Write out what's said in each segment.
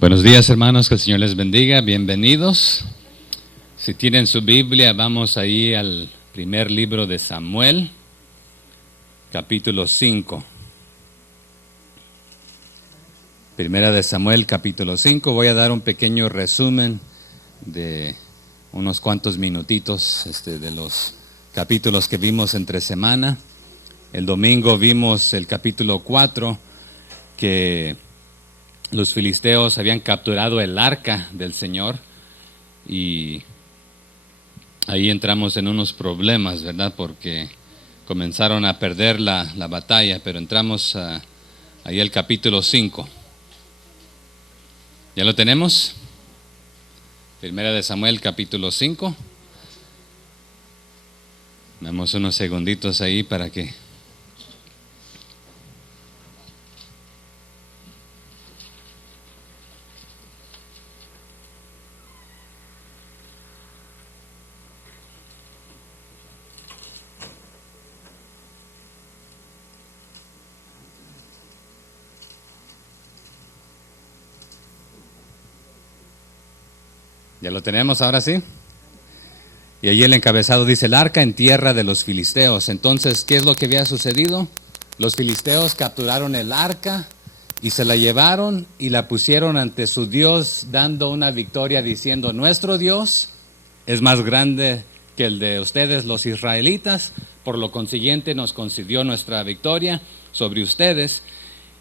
Buenos días, hermanos, que el Señor les bendiga, bienvenidos. Si tienen su Biblia, vamos ahí al primer libro de Samuel, capítulo 5. Primera de Samuel, capítulo 5. Voy a dar un pequeño resumen de unos cuantos minutitos de los capítulos que vimos entre semana. El domingo vimos el capítulo 4, que los filisteos habían capturado el arca del Señor y ahí entramos en unos problemas, ¿verdad? Porque comenzaron a perder la batalla, pero entramos ahí al capítulo 5. ¿Ya lo tenemos? Primera de Samuel, capítulo 5. Damos unos segunditos ahí para que... ¿Ya lo tenemos ahora sí? Y allí el encabezado dice, el arca en tierra de los filisteos. Entonces, ¿qué es lo que había sucedido? Los filisteos capturaron el arca y se la llevaron y la pusieron ante su Dios, dando una victoria diciendo, nuestro Dios es más grande que el de ustedes los israelitas, por lo consiguiente nos concedió nuestra victoria sobre ustedes.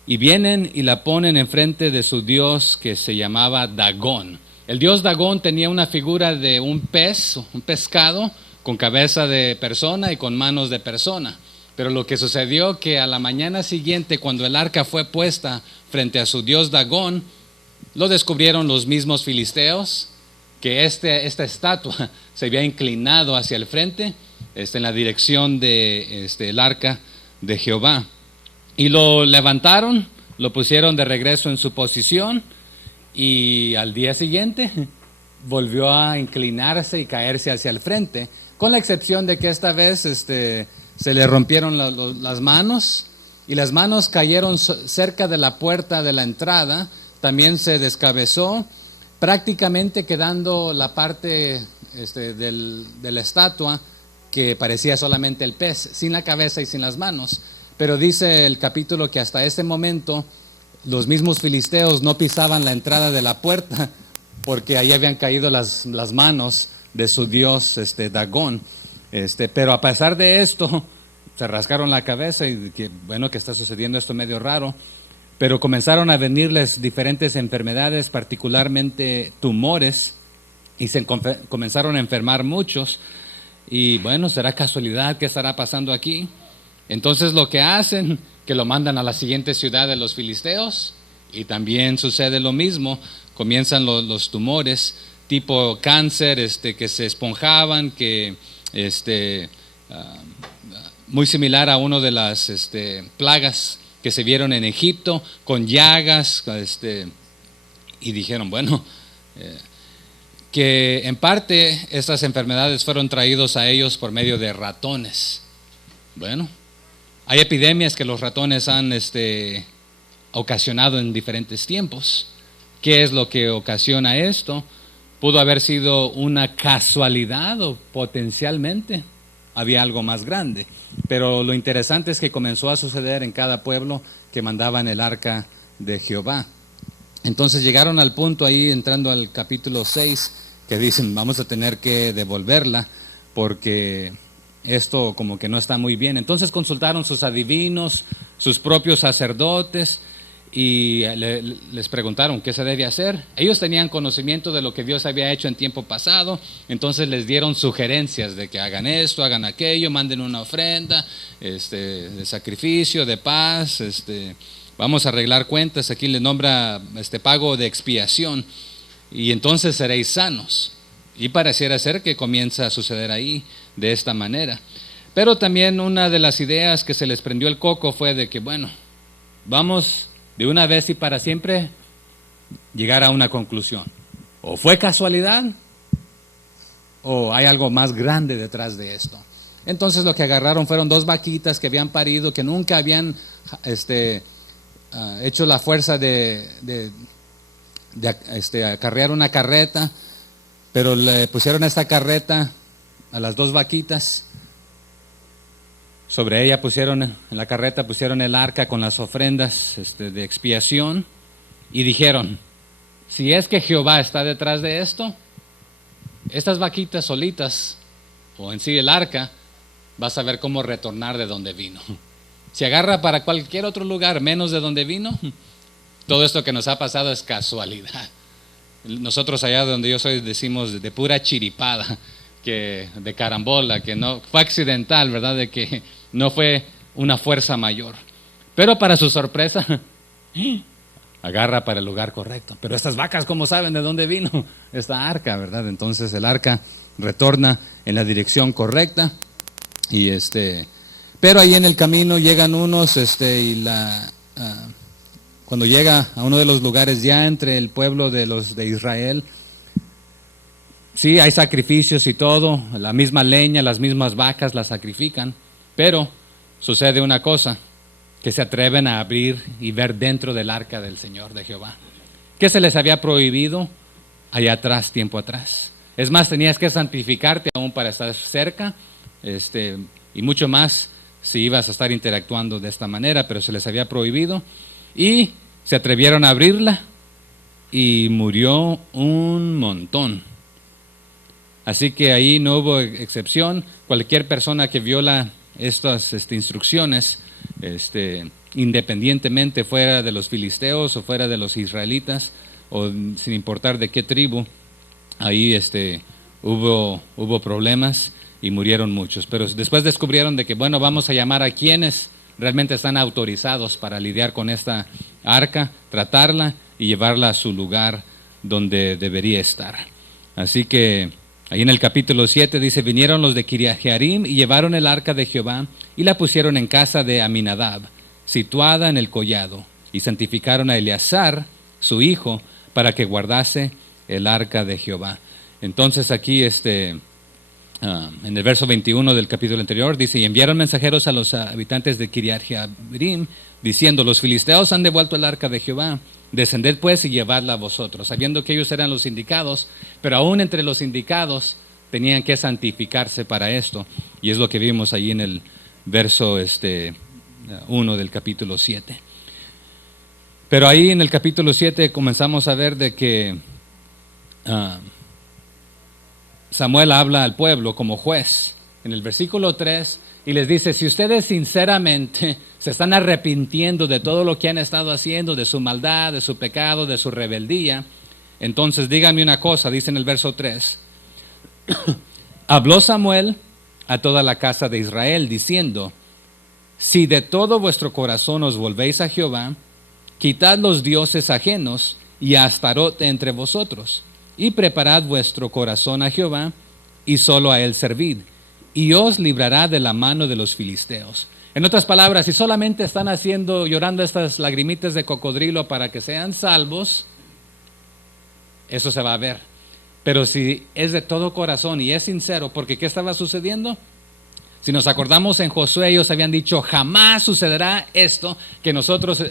Y vienen y la ponen enfrente de su Dios que se llamaba Dagón. El dios Dagón tenía una figura de un pez, un pescado, con cabeza de persona y con manos de persona. Pero lo que sucedió que a la mañana siguiente, cuando el arca fue puesta frente a su dios Dagón, lo descubrieron los mismos filisteos, que esta estatua se había inclinado hacia el frente, en la dirección de el arca de Jehová. Y lo levantaron, lo pusieron de regreso en su posición, y al día siguiente volvió a inclinarse y caerse hacia el frente, con la excepción de que esta vez se le rompieron las manos, y las manos cayeron cerca de la puerta de la entrada. También se descabezó, prácticamente quedando la parte de la estatua que parecía solamente el pez, sin la cabeza y sin las manos. Pero dice el capítulo que hasta ese momento los mismos filisteos no pisaban la entrada de la puerta porque ahí habían caído las manos de su dios Dagón. Pero a pesar de esto, se rascaron la cabeza y que bueno, que está sucediendo esto medio raro. Pero comenzaron a venirles diferentes enfermedades, particularmente tumores, y se comenzaron a enfermar muchos. Y bueno, ¿será casualidad? ¿Qué estará pasando aquí? Entonces lo que hacen, que lo mandan a la siguiente ciudad de los filisteos, y también sucede lo mismo. Comienzan los tumores tipo cáncer, que se esponjaban, que muy similar a una de las plagas que se vieron en Egipto, con llagas, y dijeron, bueno, que en parte estas enfermedades fueron traídos a ellos por medio de ratones. Bueno, hay epidemias que los ratones han ocasionado en diferentes tiempos. ¿Qué es lo que ocasiona esto? Pudo haber sido una casualidad o potencialmente había algo más grande. Pero lo interesante es que comenzó a suceder en cada pueblo que mandaban el arca de Jehová. Entonces llegaron al punto ahí, entrando al capítulo 6, que dicen, vamos a tener que devolverla porque esto como que no está muy bien. Entonces consultaron sus adivinos, sus propios sacerdotes, y les preguntaron qué se debe hacer. Ellos tenían conocimiento de lo que Dios había hecho en tiempo pasado, entonces les dieron sugerencias de que hagan esto, hagan aquello, manden una ofrenda de sacrificio, de paz, vamos a arreglar cuentas. Aquí le nombra pago de expiación, y entonces seréis sanos. Y pareciera ser que comienza a suceder ahí de esta manera. Pero también una de las ideas que se les prendió el coco fue de que, bueno, vamos de una vez y para siempre llegar a una conclusión. O fue casualidad, o hay algo más grande detrás de esto. Entonces lo que agarraron fueron 2 vaquitas que habían parido, que nunca habían hecho la fuerza de de acarrear una carreta, pero le pusieron esta carreta a las 2 vaquitas. Sobre ella en la carreta pusieron el arca con las ofrendas de expiación y dijeron, si es que Jehová está detrás de esto, estas vaquitas solitas, o en sí el arca, vas a ver cómo retornar de donde vino. Si agarra para cualquier otro lugar menos de donde vino, todo esto que nos ha pasado es casualidad. Nosotros allá donde yo soy decimos de pura chiripada, que de carambola, que no fue accidental, ¿verdad? De que no fue una fuerza mayor. Pero para su sorpresa, agarra para el lugar correcto. Pero estas vacas, ¿cómo saben de dónde vino esta arca, verdad? Entonces el arca retorna en la dirección correcta y pero ahí en el camino llegan unos cuando llega a uno de los lugares ya entre el pueblo de los de Israel, sí hay sacrificios y todo, la misma leña, las mismas vacas las sacrifican, pero sucede una cosa, que se atreven a abrir y ver dentro del arca del Señor de Jehová, que se les había prohibido allá atrás, tiempo atrás. Es más, tenías que santificarte aún para estar cerca, y mucho más si ibas a estar interactuando de esta manera, pero se les había prohibido y se atrevieron a abrirla y murió un montón. Así que ahí no hubo excepción. Cualquier persona que viola estas instrucciones, independientemente fuera de los filisteos o fuera de los israelitas, o sin importar de qué tribu, ahí hubo problemas y murieron muchos. Pero después descubrieron de que, bueno, vamos a llamar a quienes realmente están autorizados para lidiar con esta arca, tratarla y llevarla a su lugar donde debería estar. Así que ahí en el capítulo 7 dice, vinieron los de Kiriat Jearim y llevaron el arca de Jehová y la pusieron en casa de Aminadab, situada en el collado, y santificaron a Eleazar, su hijo, para que guardase el arca de Jehová. Entonces aquí en el verso 21 del capítulo anterior dice, y enviaron mensajeros a los habitantes de Kiriat Jearim, diciendo, los filisteos han devuelto el arca de Jehová, descended pues y llevadla a vosotros, sabiendo que ellos eran los indicados, pero aún entre los indicados tenían que santificarse para esto, y es lo que vimos ahí en el verso 1 del capítulo 7. Pero ahí en el capítulo 7 comenzamos a ver de que Samuel habla al pueblo como juez en el versículo 3 y les dice, si ustedes sinceramente se están arrepintiendo de todo lo que han estado haciendo, de su maldad, de su pecado, de su rebeldía, entonces díganme una cosa, dice en el verso 3, habló Samuel a toda la casa de Israel diciendo, si de todo vuestro corazón os volvéis a Jehová, quitad los dioses ajenos y a Astarot entre vosotros, y preparad vuestro corazón a Jehová, y solo a él servid, y os librará de la mano de los filisteos. En otras palabras, si solamente están llorando estas lagrimitas de cocodrilo para que sean salvos, eso se va a ver. Pero si es de todo corazón y es sincero, porque ¿qué estaba sucediendo? Si nos acordamos en Josué, ellos habían dicho, jamás sucederá esto, que nosotros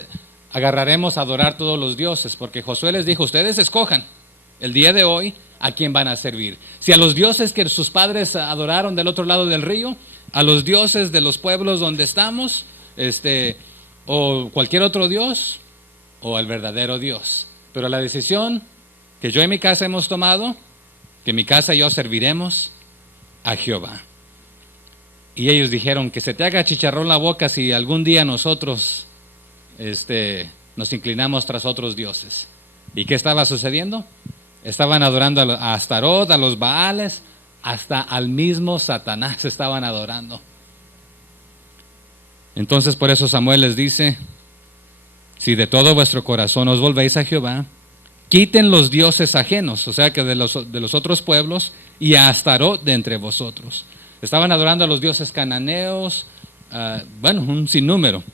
agarraremos a adorar todos los dioses, porque Josué les dijo, ustedes escojan el día de hoy a quién van a servir. Si a los dioses que sus padres adoraron del otro lado del río, a los dioses de los pueblos donde estamos, o cualquier otro dios, o al verdadero Dios. Pero la decisión que yo y mi casa hemos tomado, que mi casa y yo serviremos a Jehová. Y ellos dijeron, que se te haga chicharrón la boca si algún día nosotros nos inclinamos tras otros dioses. ¿Y qué estaba sucediendo? Estaban adorando a Astarot, a los Baales, hasta al mismo Satanás estaban adorando. Entonces por eso Samuel les dice, si de todo vuestro corazón os volvéis a Jehová, quiten los dioses ajenos, o sea que de los otros pueblos, y a Astarot de entre vosotros. Estaban adorando a los dioses cananeos, un sinnúmero,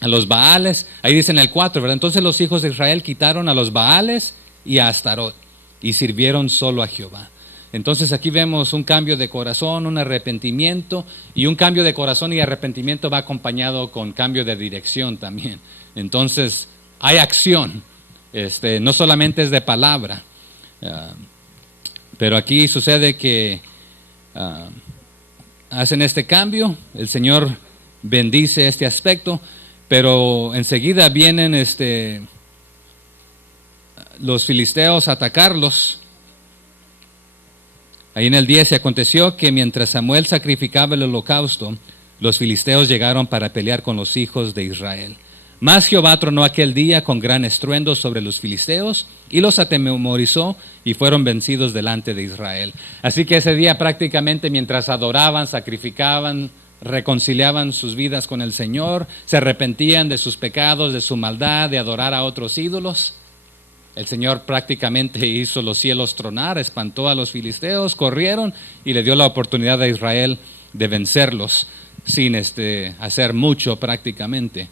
a los Baales, ahí dice en el 4, ¿verdad? Entonces los hijos de Israel quitaron a los Baales y a Astarot, y sirvieron solo a Jehová. Entonces aquí vemos un cambio de corazón, un arrepentimiento, y un cambio de corazón y arrepentimiento va acompañado con cambio de dirección también. Entonces hay acción, no solamente es de palabra, pero aquí sucede que hacen este cambio, el Señor bendice este aspecto, pero enseguida vienen los filisteos a atacarlos. Ahí en el 10 se aconteció que mientras Samuel sacrificaba el holocausto, los filisteos llegaron para pelear con los hijos de Israel. Mas Jehová tronó aquel día con gran estruendo sobre los filisteos y los atemorizó y fueron vencidos delante de Israel. Así que ese día prácticamente mientras adoraban, sacrificaban, reconciliaban sus vidas con el Señor, se arrepentían de sus pecados, de su maldad, de adorar a otros ídolos, el Señor prácticamente hizo los cielos tronar, espantó a los filisteos, corrieron y le dio la oportunidad a Israel de vencerlos sin hacer mucho prácticamente.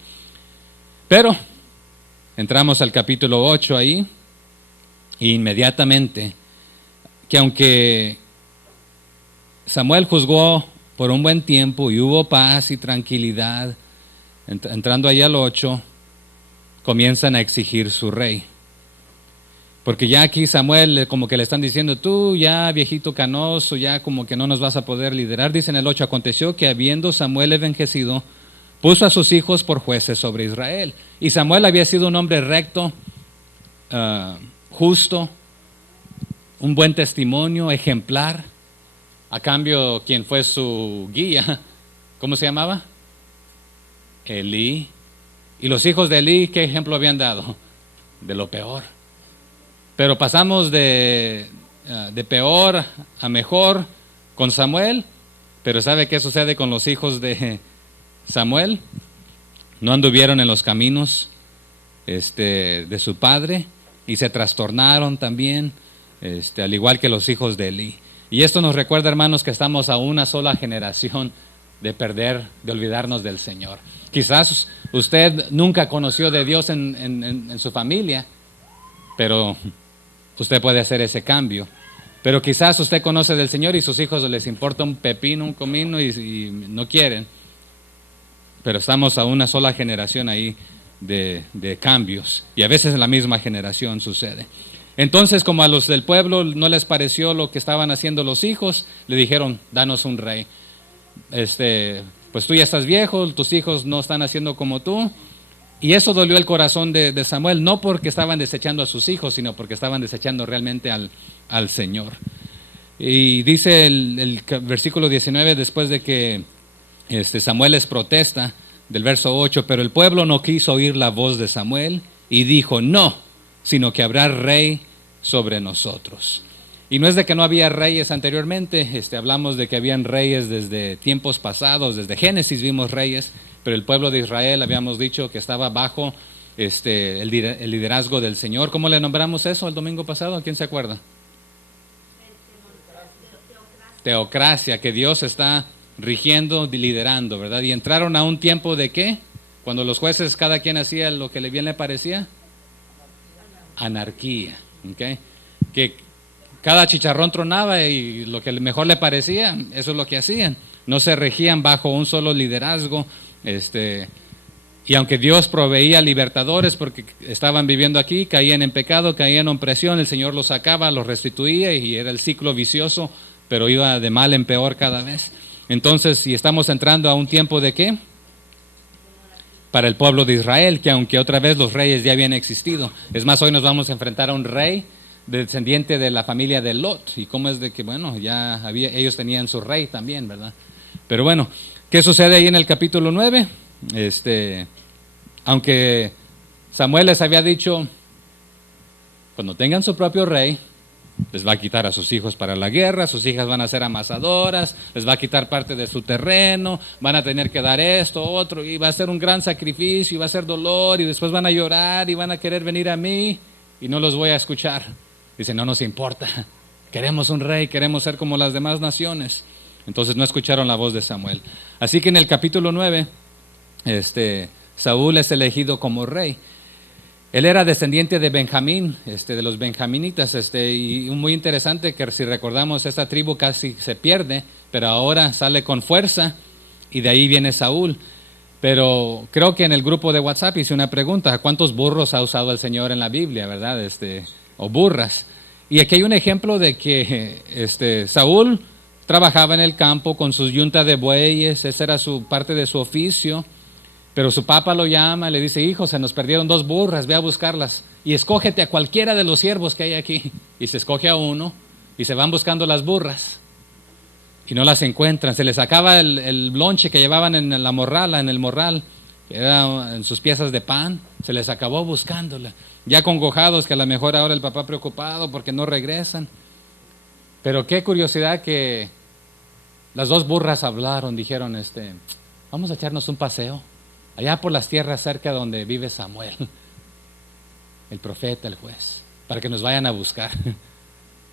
Pero entramos al capítulo 8 ahí, e inmediatamente, que aunque Samuel juzgó por un buen tiempo y hubo paz y tranquilidad, entrando ahí al 8, comienzan a exigir su rey. Porque ya aquí Samuel como que le están diciendo, tú ya viejito canoso, ya como que no nos vas a poder liderar. Dice en el 8, aconteció que habiendo Samuel envejecido, puso a sus hijos por jueces sobre Israel. Y Samuel había sido un hombre recto, justo, un buen testimonio, ejemplar. A cambio, quien fue su guía, ¿cómo se llamaba? Elí. Y los hijos de Elí, ¿qué ejemplo habían dado? De lo peor. Pero pasamos de peor a mejor con Samuel, pero ¿sabe qué sucede con los hijos de Samuel? No anduvieron en los caminos de su padre y se trastornaron también, al igual que los hijos de Elí. Y esto nos recuerda, hermanos, que estamos a una sola generación de perder, de olvidarnos del Señor. Quizás usted nunca conoció de Dios en su familia, pero usted puede hacer ese cambio. Pero quizás usted conoce del Señor y sus hijos les importa un pepino, un comino y no quieren. Pero estamos a una sola generación ahí de cambios. Y a veces en la misma generación sucede. Entonces, como a los del pueblo no les pareció lo que estaban haciendo los hijos, le dijeron, danos un rey. Pues tú ya estás viejo, tus hijos no están haciendo como tú. Y eso dolió el corazón de Samuel, no porque estaban desechando a sus hijos, sino porque estaban desechando realmente al Señor. Y dice el versículo 19, después de que Samuel les protesta, del verso 8, pero el pueblo no quiso oír la voz de Samuel y dijo, no, sino que habrá rey sobre nosotros. Y no es de que no había reyes anteriormente, hablamos de que habían reyes desde tiempos pasados, desde Génesis vimos reyes, pero el pueblo de Israel habíamos dicho que estaba bajo el liderazgo del Señor. ¿Cómo le nombramos eso el domingo pasado? ¿Quién se acuerda? Teocracia, que Dios está rigiendo, liderando, ¿verdad? Y entraron a un tiempo de ¿qué? Cuando los jueces cada quien hacía lo que bien le parecía. Anarquía, ¿ok? Que cada chicharrón tronaba y lo que mejor le parecía, eso es lo que hacían. No se regían bajo un solo liderazgo. Y aunque Dios proveía libertadores porque estaban viviendo aquí, caían en pecado, caían en opresión, el Señor los sacaba, los restituía y era el ciclo vicioso, pero iba de mal en peor cada vez. Entonces, si estamos entrando a un tiempo de ¿qué? Para el pueblo de Israel, que aunque otra vez los reyes ya habían existido. Es más, hoy nos vamos a enfrentar a un rey descendiente de la familia de Lot. Y cómo es de que, bueno, ellos tenían su rey también, ¿verdad? Pero bueno, ¿qué sucede ahí en el capítulo 9? Aunque Samuel les había dicho, cuando tengan su propio rey, les va a quitar a sus hijos para la guerra, sus hijas van a ser amasadoras, les va a quitar parte de su terreno, van a tener que dar esto, otro, y va a ser un gran sacrificio, y va a ser dolor, y después van a llorar, y van a querer venir a mí, y no los voy a escuchar. Dice, no nos importa, queremos un rey, queremos ser como las demás naciones. Entonces no escucharon la voz de Samuel. Así que en el capítulo 9, Saúl es elegido como rey. Él era descendiente de Benjamín, de los benjaminitas, y muy interesante que si recordamos esa tribu casi se pierde, pero ahora sale con fuerza y de ahí viene Saúl. Pero creo que en el grupo de WhatsApp hice una pregunta: ¿cuántos burros ha usado el Señor en la Biblia, verdad? O burras. Y aquí hay un ejemplo de que Saúl trabajaba en el campo con sus yuntas de bueyes, esa era su parte de su oficio, pero su papá lo llama y le dice: hijo, se nos perdieron 2 burras, ve a buscarlas y escógete a cualquiera de los siervos que hay aquí. Y se escoge a uno y se van buscando las burras. Y no las encuentran, se les acaba el lonche que llevaban en la morrala, en el morral, que era en sus piezas de pan, se les acabó buscándola. Ya congojados, que a lo mejor ahora el papá preocupado porque no regresan. Pero qué curiosidad que las 2 burras hablaron, dijeron, vamos a echarnos un paseo, allá por las tierras cerca donde vive Samuel, el profeta, el juez, para que nos vayan a buscar.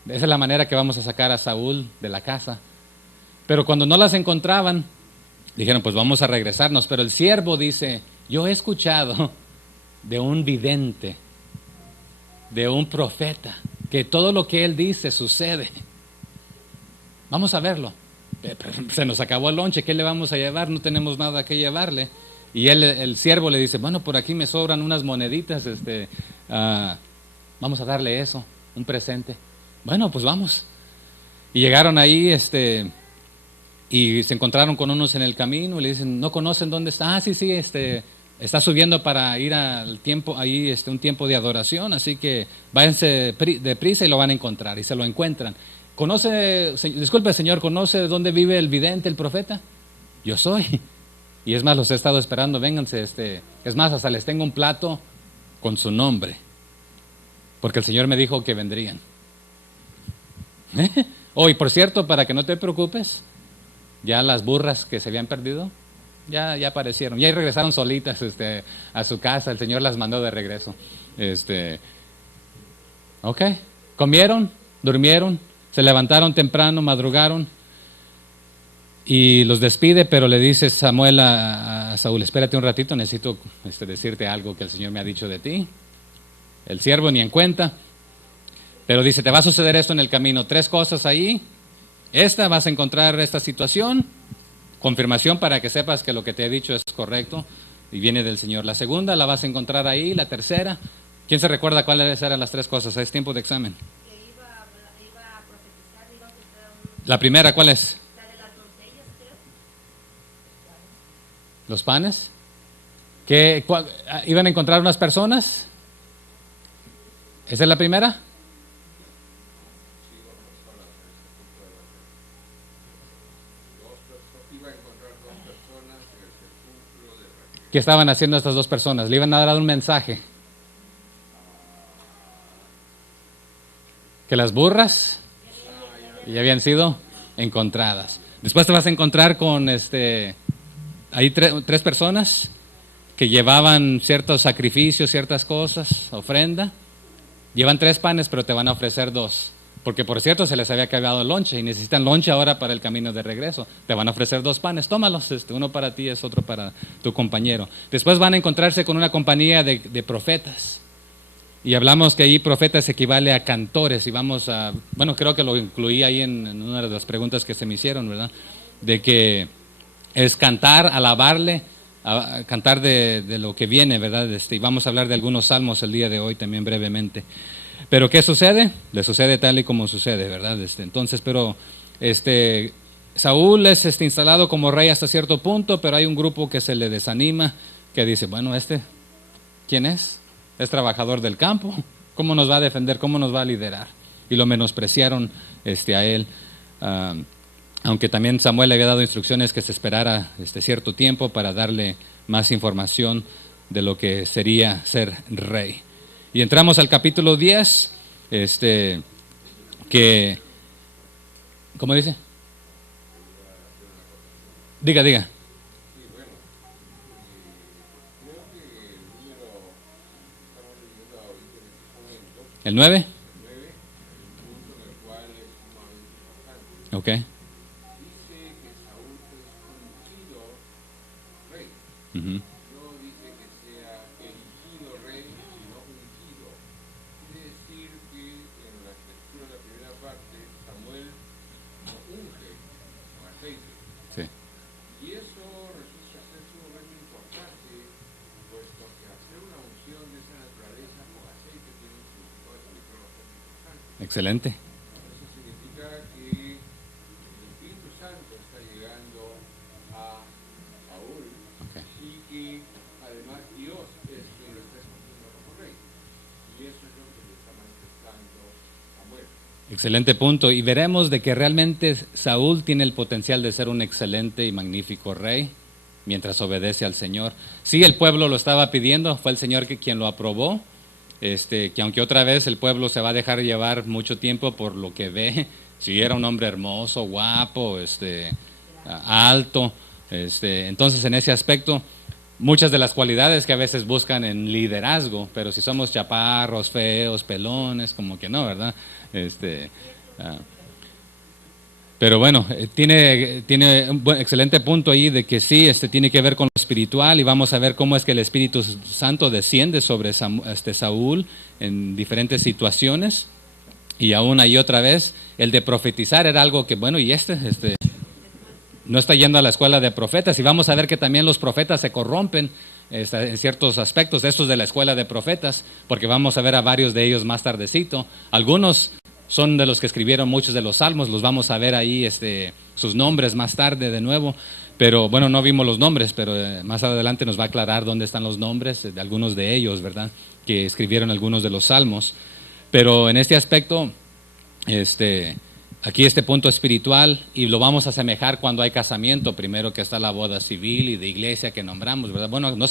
Esa es la manera que vamos a sacar a Saúl de la casa. Pero cuando no las encontraban, dijeron, pues vamos a regresarnos. Pero el siervo dice: yo he escuchado de un vidente, de un profeta, que todo lo que él dice sucede. Vamos a verlo. Se nos acabó el lonche, ¿qué le vamos a llevar? No tenemos nada que llevarle. Y el siervo le dice: bueno, por aquí me sobran unas moneditas, vamos a darle eso, un presente. Bueno, pues vamos. Y llegaron ahí, y se encontraron con unos en el camino y le dicen: ¿no conocen dónde está? Ah, sí, está subiendo para ir al tiempo, ahí un tiempo de adoración, así que váyanse deprisa y lo van a encontrar. Y se lo encuentran. Disculpe, señor, ¿conoce dónde vive el vidente, el profeta? Yo soy. Y es más, los he estado esperando, vénganse, es más, hasta les tengo un plato con su nombre, porque el Señor me dijo que vendrían. Oh, y por cierto, para que no te preocupes, ya las burras que se habían perdido, ya aparecieron, ya regresaron solitas a su casa, el Señor las mandó de regreso. Ok, comieron, durmieron, se levantaron temprano, madrugaron, y los despide, pero le dice Samuel a Saúl: espérate un ratito, necesito decirte algo que el Señor me ha dicho de ti. El siervo ni en cuenta, pero dice: te va a suceder esto en el camino, 3 cosas ahí. Vas a encontrar esta situación, confirmación para que sepas que lo que te he dicho es correcto y viene del Señor. La segunda la vas a encontrar ahí. La tercera, ¿quién se recuerda cuáles eran las 3 cosas? Es tiempo de examen. Iba a profetizar, iba a quitar La primera, ¿cuál es? la de las doncellas, creo. Los panes. ¿Iban a encontrar unas personas? ¿Esa es la primera? ¿Qué estaban haciendo estas 2 personas? Le iban a dar un mensaje. Que las burras ya habían sido encontradas. Después te vas a encontrar con hay 3 personas que llevaban ciertos sacrificios, ciertas cosas, ofrenda. Llevan 3 panes, pero te van a ofrecer 2. Porque por cierto se les había acabado el lonche y necesitan lonche ahora para el camino de regreso. Te van a ofrecer 2 panes, tómalos, uno para ti, es otro para tu compañero. Después van a encontrarse con una compañía de profetas. Y hablamos que ahí profetas equivale a cantores, y creo que lo incluí ahí en una de las preguntas que se me hicieron, ¿verdad? De que es cantar, alabarle, cantar de lo que viene, ¿verdad? Y vamos a hablar de algunos salmos el día de hoy también brevemente. Pero ¿qué sucede? Le sucede tal y como sucede, ¿verdad? Entonces, pero Saúl es instalado como rey hasta cierto punto, pero hay un grupo que se le desanima, que dice: bueno, ¿quién es? Es trabajador del campo, ¿cómo nos va a defender? ¿Cómo nos va a liderar? Y lo menospreciaron a él, aunque también Samuel le había dado instrucciones que se esperara cierto tiempo para darle más información de lo que sería ser rey. Y entramos al capítulo 10, que, ¿cómo dice? Diga. ¿El 9? Ok. Uh-huh. Sí. Excelente. Eso significa que el Espíritu Santo está llegando a Saúl Okay. y que además Dios es quien lo está escogiendo como rey. Y eso es lo que le está manifestando Samuel. Excelente punto. Y veremos de que realmente Saúl tiene el potencial de ser un excelente y magnífico rey mientras obedece al Señor. Sí, el pueblo lo estaba pidiendo, fue el Señor quien lo aprobó. Que aunque otra vez el pueblo se va a dejar llevar mucho tiempo por lo que ve, si era un hombre hermoso, guapo, alto, entonces en ese aspecto muchas de las cualidades que a veces buscan en liderazgo, pero si somos chaparros, feos, pelones, como que no, ¿verdad? Ah, pero bueno, tiene un excelente punto ahí de que sí, tiene que ver con lo espiritual y vamos a ver cómo es que el Espíritu Santo desciende sobre Saúl en diferentes situaciones y aún ahí otra vez el de profetizar era algo que bueno y no está yendo a la escuela de profetas y vamos a ver que también los profetas se corrompen en ciertos aspectos de estos de la escuela de profetas porque vamos a ver a varios de ellos más tardecito, algunos son de los que escribieron muchos de los salmos, los vamos a ver ahí, sus nombres más tarde de nuevo, pero bueno, no vimos los nombres, pero más adelante nos va a aclarar dónde están los nombres de algunos de ellos, ¿verdad? Que escribieron algunos de los salmos, pero en este aspecto, aquí punto espiritual y lo vamos a asemejar cuando hay casamiento, primero que está la boda civil y de iglesia que nombramos, ¿verdad? Bueno, no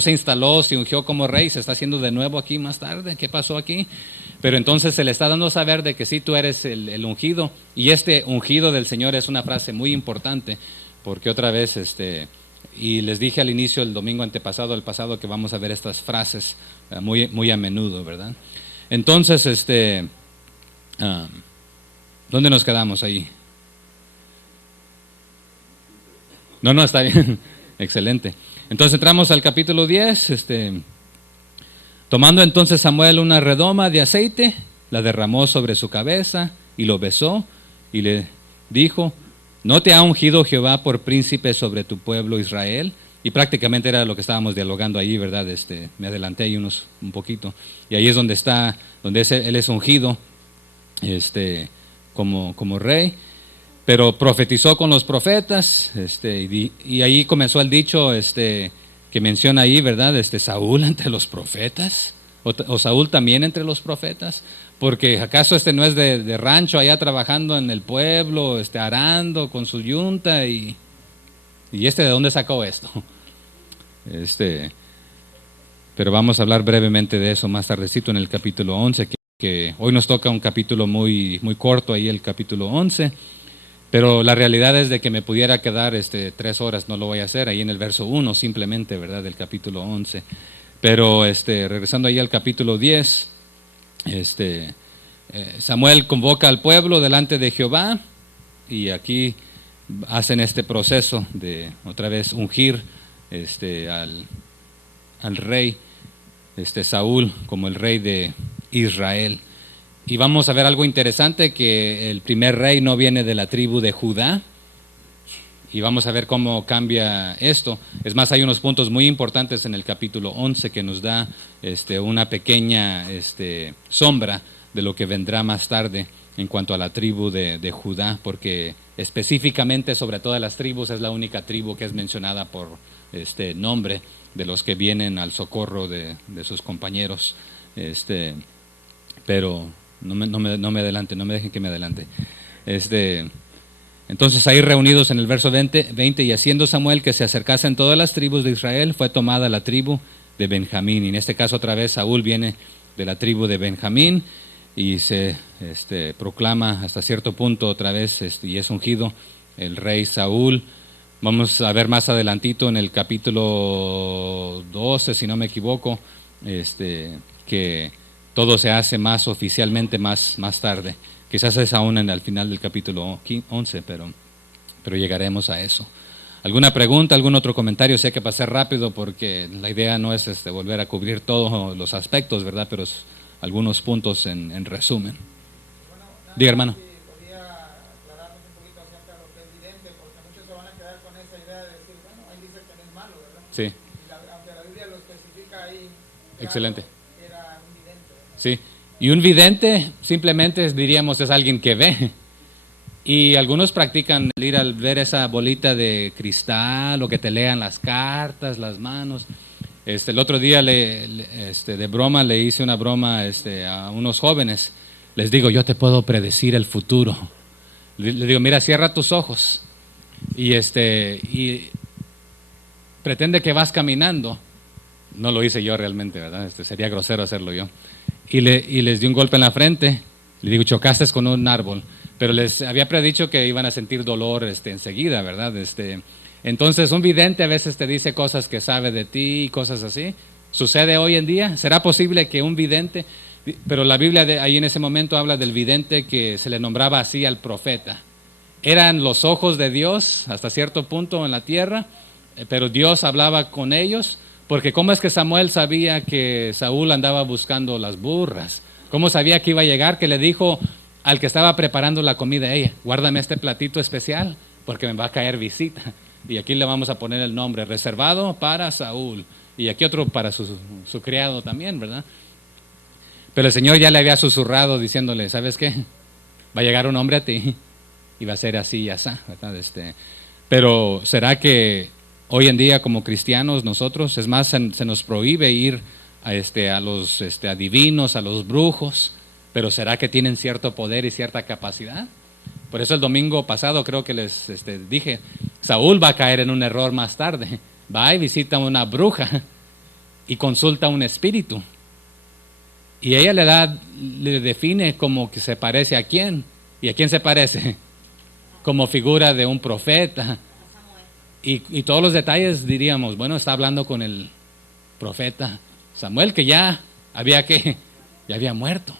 se instaló, se ungió como rey, se está haciendo de nuevo aquí más tarde, ¿qué pasó aquí? Pero entonces se le está dando a saber de que sí, tú eres el ungido y ungido del Señor es una frase muy importante porque otra vez, y les dije al inicio el domingo antepasado, el pasado, que vamos a ver estas frases muy, muy a menudo, ¿verdad? Entonces, ¿dónde nos quedamos ahí? No, está bien. Excelente. Entonces entramos al capítulo 10. Tomando entonces Samuel una redoma de aceite, la derramó sobre su cabeza y lo besó y le dijo, ¿no te ha ungido Jehová por príncipe sobre tu pueblo Israel? Y prácticamente era lo que estábamos dialogando ahí, ¿verdad? Me adelanté ahí un poquito. Y ahí es donde él es ungido, como rey, pero profetizó con los profetas, y ahí comenzó el dicho, que menciona ahí, ¿verdad? Saúl entre los profetas, o Saúl también entre los profetas, porque acaso no es de rancho allá trabajando en el pueblo, arando con su yunta, y de dónde sacó esto. Pero vamos a hablar brevemente de eso más tardecito en el capítulo 11, que hoy nos toca un capítulo muy, muy corto ahí, el capítulo 11, pero la realidad es de que me pudiera quedar 3 horas, no lo voy a hacer, ahí en el verso 1 simplemente, ¿verdad?, del capítulo 11. Pero regresando ahí al capítulo 10, Samuel convoca al pueblo delante de Jehová y aquí hacen este proceso de otra vez ungir al rey Saúl como el rey de Israel. Y vamos a ver algo interesante, que el primer rey no viene de la tribu de Judá, y vamos a ver cómo cambia esto. Es más, hay unos puntos muy importantes en el capítulo 11 que nos da una pequeña sombra de lo que vendrá más tarde en cuanto a la tribu de Judá, porque específicamente sobre todas las tribus es la única tribu que es mencionada por nombre de los que vienen al socorro de sus compañeros. Pero no me adelante, no me dejen que me adelante. Entonces ahí reunidos en el verso 20, y haciendo Samuel que se acercasen todas las tribus de Israel, fue tomada la tribu de Benjamín. Y en este caso otra vez Saúl viene de la tribu de Benjamín y se proclama hasta cierto punto otra vez y es ungido el rey Saúl. Vamos a ver más adelantito en el capítulo 12, si no me equivoco, que todo se hace más oficialmente más tarde. Quizás es aún al final del capítulo 11, pero llegaremos a eso. ¿Alguna pregunta, algún otro comentario? Sé que pasé rápido porque la idea no es volver a cubrir todos los aspectos, ¿verdad? Pero algunos puntos en resumen. Diga, hermano. Podría aclararnos un poquito acerca de lo que es vidente, porque muchos se van a quedar con esa idea de decir, bueno, ahí dice que no es malo, ¿verdad? Sí. Aunque la Biblia lo especifica ahí. Excelente. Era un vidente. Sí, Y un vidente simplemente diríamos es alguien que ve. Y algunos practican el ir al ver esa bolita de cristal o que te lean las cartas, las manos. El otro día de broma le hice una broma a unos jóvenes. Les digo, yo te puedo predecir el futuro. Le digo, mira, cierra tus ojos y pretende que vas caminando. No lo hice yo realmente, ¿verdad? Sería grosero hacerlo yo. Y les di un golpe en la frente. Le digo, chocaste con un árbol. Pero les había predicho que iban a sentir dolor enseguida, ¿verdad? Entonces, un vidente a veces te dice cosas que sabe de ti y cosas así. ¿Sucede hoy en día? ¿Será posible que un vidente... Pero la Biblia ahí en ese momento habla del vidente que se le nombraba así al profeta. Eran los ojos de Dios hasta cierto punto en la tierra, pero Dios hablaba con ellos, porque ¿cómo es que Samuel sabía que Saúl andaba buscando las burras? ¿Cómo sabía que iba a llegar? Que le dijo al que estaba preparando la comida a ella, guárdame este platito especial, porque me va a caer visita. Y aquí le vamos a poner el nombre, reservado para Saúl. Y aquí otro para su criado también, ¿verdad? Pero el Señor ya le había susurrado diciéndole, ¿sabes qué? Va a llegar un hombre a ti y va a ser así y así, ¿verdad? Pero ¿será que hoy en día como cristianos nosotros, es más, se nos prohíbe ir a los adivinos, a los brujos, pero ¿será que tienen cierto poder y cierta capacidad? Por eso el domingo pasado creo que les dije, Saúl va a caer en un error más tarde. Va y visita a una bruja y consulta a un espíritu. Y ella le define como que se parece a quién. ¿Y a quién se parece? Como figura de un profeta. Y todos los detalles diríamos, bueno, está hablando con el profeta Samuel, que ya había muerto.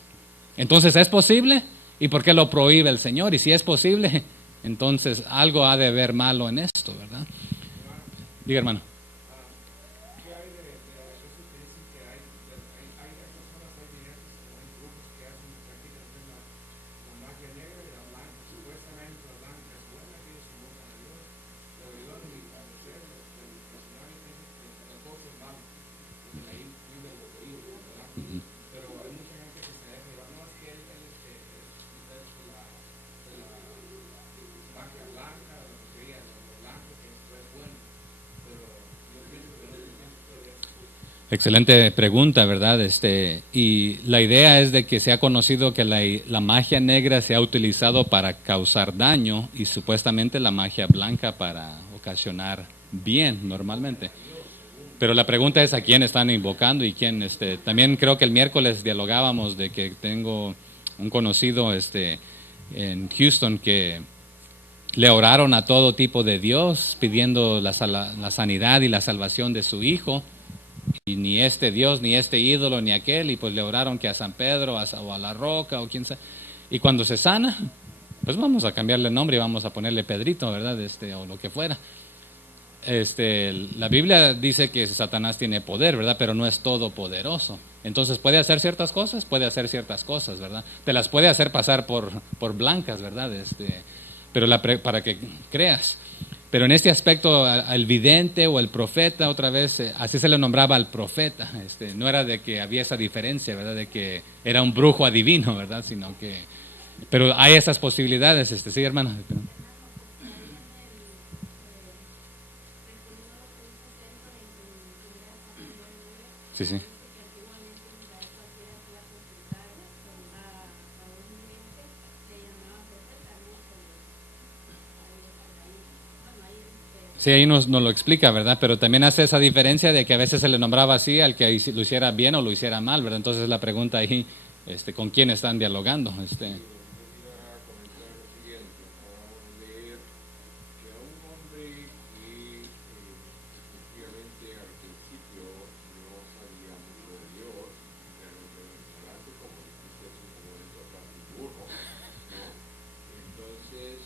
Entonces, ¿es posible? ¿Y por qué lo prohíbe el Señor? Y si es posible, entonces algo ha de haber malo en esto, ¿verdad? Diga, hermano. ¿Qué hay de eso que dicen que hay personas, hay videntes, hay grupos que practican la magia negra y la blanca? Supuestamente la blanca es buena, que ellos invocan a Dios, pero yo no me parecer, personalmente las dos son malas, porque ahí vive lo peor, ¿verdad? Pero hay mucha gente que se deja llevar, no, es que él es de la magia blanca, lo que sería lo blanco, que es bueno, pero yo pienso que no se piensa todo eso. Excelente pregunta, ¿verdad? Y la idea es de que se ha conocido que la magia negra se ha utilizado para causar daño y supuestamente la magia blanca para ocasionar bien normalmente. Pero la pregunta es a quién están invocando y quién. También creo que el miércoles dialogábamos de que tengo un conocido en Houston que le oraron a todo tipo de Dios pidiendo la sanidad y la salvación de su hijo. Y ni este Dios, ni este ídolo, ni aquel, y pues le oraron que a San Pedro o a la roca o quién sabe. Y cuando se sana, pues vamos a cambiarle el nombre y vamos a ponerle Pedrito, ¿verdad? O lo que fuera. La Biblia dice que Satanás tiene poder, ¿verdad? Pero no es todopoderoso. Entonces puede hacer ciertas cosas, ¿verdad? Te las puede hacer pasar por blancas, ¿verdad? Pero para que creas. Pero en este aspecto, al vidente o el profeta, otra vez, así se le nombraba al profeta. No era de que había esa diferencia, ¿verdad? De que era un brujo adivino, ¿verdad? Sino que... Pero hay esas posibilidades, sí, hermano. Sí, sí. Sí, ahí nos lo explica, ¿verdad? Pero también hace esa diferencia de que a veces se le nombraba así al que lo hiciera bien o lo hiciera mal, ¿verdad? Entonces la pregunta ahí, ¿con quién están dialogando? Quería comentar lo siguiente, acabamos de leer que a un hombre que efectivamente al principio no sabía mucho de Dios, realmente era un ignorante, como dijiste hace un momento atrás, un burro, ¿no? Entonces,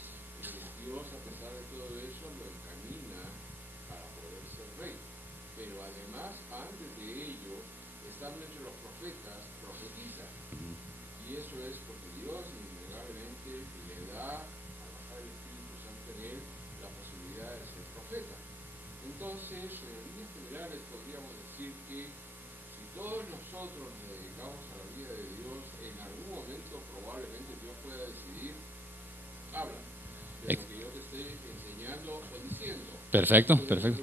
Dios, a pesar de todo eso, lo encamina para poder ser rey. Pero además, antes de ello, estando entre los profetas, profetiza. Y eso es porque Dios Perfecto, perfecto.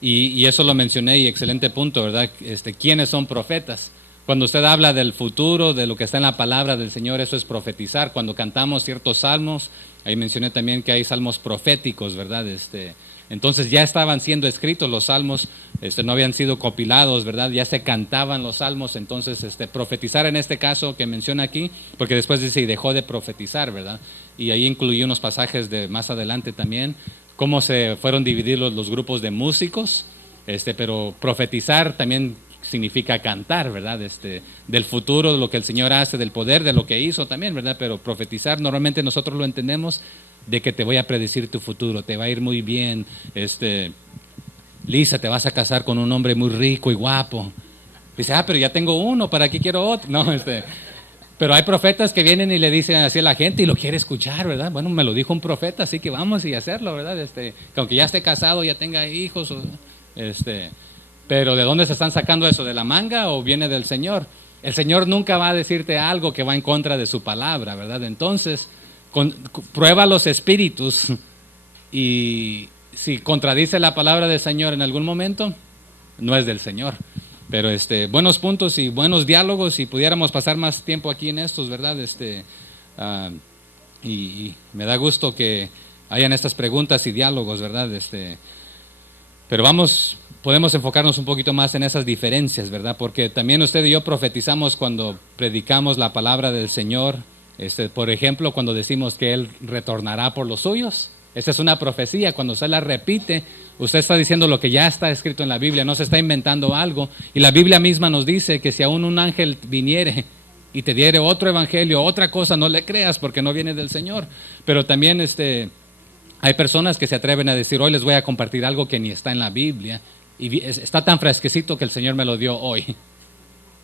Y eso lo mencioné y excelente punto, ¿verdad? ¿Quiénes son profetas? Cuando usted habla del futuro, de lo que está en la palabra del Señor, eso es profetizar. Cuando cantamos ciertos salmos, ahí mencioné también que hay salmos proféticos, ¿verdad? Entonces ya estaban siendo escritos los salmos, no habían sido compilados, ¿verdad? Ya se cantaban los salmos, entonces profetizar en este caso que menciona aquí, porque después dice y dejó de profetizar, ¿verdad? Y ahí incluí unos pasajes de más adelante también, cómo se fueron divididos los grupos de músicos, pero profetizar también significa cantar, ¿verdad? Del futuro, de lo que el Señor hace, del poder, de lo que hizo también, ¿verdad? Pero profetizar normalmente nosotros lo entendemos de que te voy a predecir tu futuro, te va a ir muy bien, Lisa, te vas a casar con un hombre muy rico y guapo. Dice, pero ya tengo uno, ¿para qué quiero otro? No, pero hay profetas que vienen y le dicen así a la gente y lo quiere escuchar, ¿verdad? Bueno, me lo dijo un profeta, así que vamos y hacerlo, ¿verdad? Que aunque ya esté casado, ya tenga hijos, pero ¿de dónde se están sacando eso? ¿De la manga o viene del Señor? El Señor nunca va a decirte algo que va en contra de su palabra, ¿verdad? Entonces, prueba los espíritus y si contradice la palabra del Señor en algún momento, no es del Señor. Pero buenos puntos y buenos diálogos y pudiéramos pasar más tiempo aquí en estos, ¿verdad? Y me da gusto que hayan estas preguntas y diálogos, ¿verdad? Pero podemos enfocarnos un poquito más en esas diferencias, ¿verdad? Porque también usted y yo profetizamos cuando predicamos la palabra del Señor. Por ejemplo, cuando decimos que Él retornará por los suyos. Esta es una profecía, cuando usted la repite, usted está diciendo lo que ya está escrito en la Biblia, no se está inventando algo. Y la Biblia misma nos dice que si aún un ángel viniere y te diere otro evangelio, otra cosa, no le creas porque no viene del Señor. Pero también hay personas que se atreven a decir, hoy les voy a compartir algo que ni está en la Biblia y está tan fresquecito que el Señor me lo dio hoy.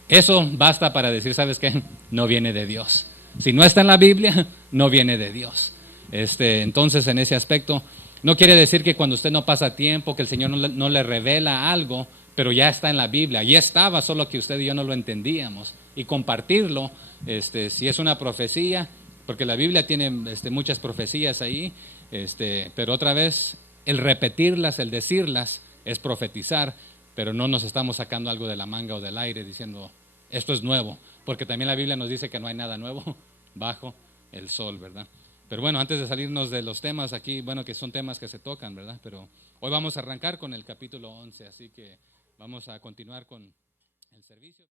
Eso basta para decir, ¿sabes qué? No viene de Dios. Si no está en la Biblia, no viene de Dios. Entonces, en ese aspecto, no quiere decir que cuando usted no pasa tiempo, que el Señor no le revela algo, pero ya está en la Biblia, ya estaba, solo que usted y yo no lo entendíamos. Y compartirlo, si es una profecía, porque la Biblia tiene muchas profecías ahí, pero otra vez, el repetirlas, el decirlas, es profetizar, pero no nos estamos sacando algo de la manga o del aire diciendo, esto es nuevo, porque también la Biblia nos dice que no hay nada nuevo bajo el sol, ¿verdad? Pero bueno, antes de salirnos de los temas aquí, bueno, que son temas que se tocan, ¿verdad? Pero hoy vamos a arrancar con el capítulo 11, así que vamos a continuar con el servicio.